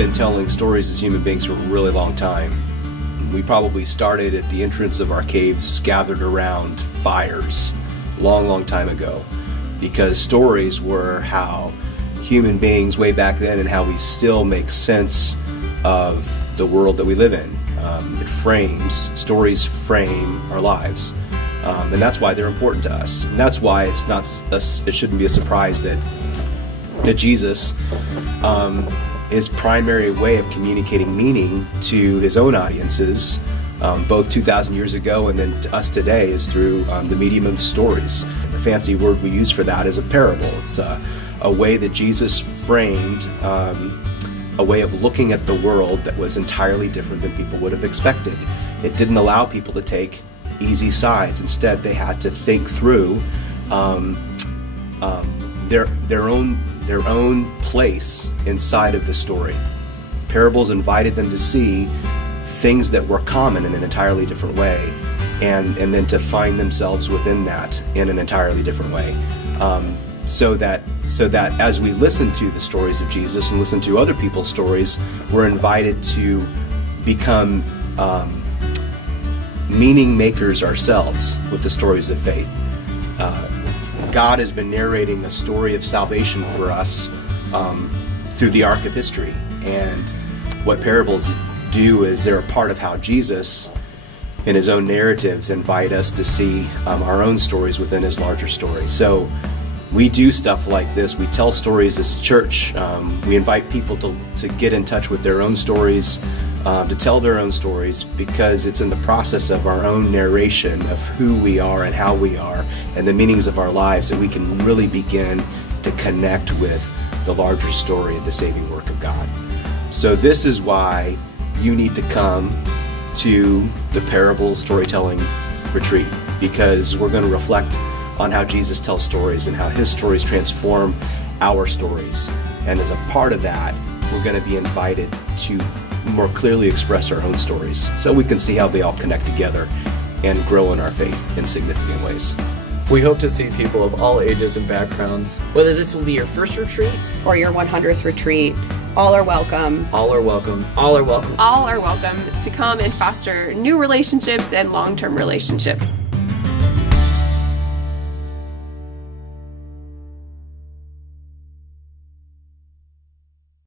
been telling stories as human beings for a really long time. We probably started at the entrance of our caves, gathered around fires, long time ago, because stories were how human beings way back then and how we still make sense of the world that we live in. Stories frame our lives. And that's why they're important to us. And that's why it shouldn't be a surprise that Jesus, his primary way of communicating meaning to his own audiences, both 2,000 years ago and then to us today, is through the medium of stories. The fancy word we use for that is a parable. It's a way that Jesus framed a way of looking at the world that was entirely different than people would have expected. It didn't allow people to take easy sides. Instead, they had to think through their own place inside of the story. Parables invited them to see things that were common in an entirely different way, and then to find themselves within that in an entirely different way. So that as we listen to the stories of Jesus and listen to other people's stories, we're invited to become meaning makers ourselves with the stories of faith. God has been narrating a story of salvation for us through the arc of history. And what parables do is they're a part of how Jesus, in his own narratives, invite us to see our own stories within his larger story. So we do stuff like this. We tell stories as a church. We invite people to get in touch with their own stories, to tell their own stories, because it's in the process of our own narration of who we are and how we are and the meanings of our lives that we can really begin to connect with the larger story of the saving work of God. So this is why you need to come to the Parable Storytelling Retreat, because we're going to reflect on how Jesus tells stories and how his stories transform our stories. And as a part of that, we're going to be invited to more clearly express our own stories so we can see how they all connect together and grow in our faith in significant ways. We hope to see people of all ages and backgrounds. Whether this will be your first retreat or your 100th retreat, all are welcome. All are welcome. All are welcome. All are welcome to come and foster new relationships and long-term relationships.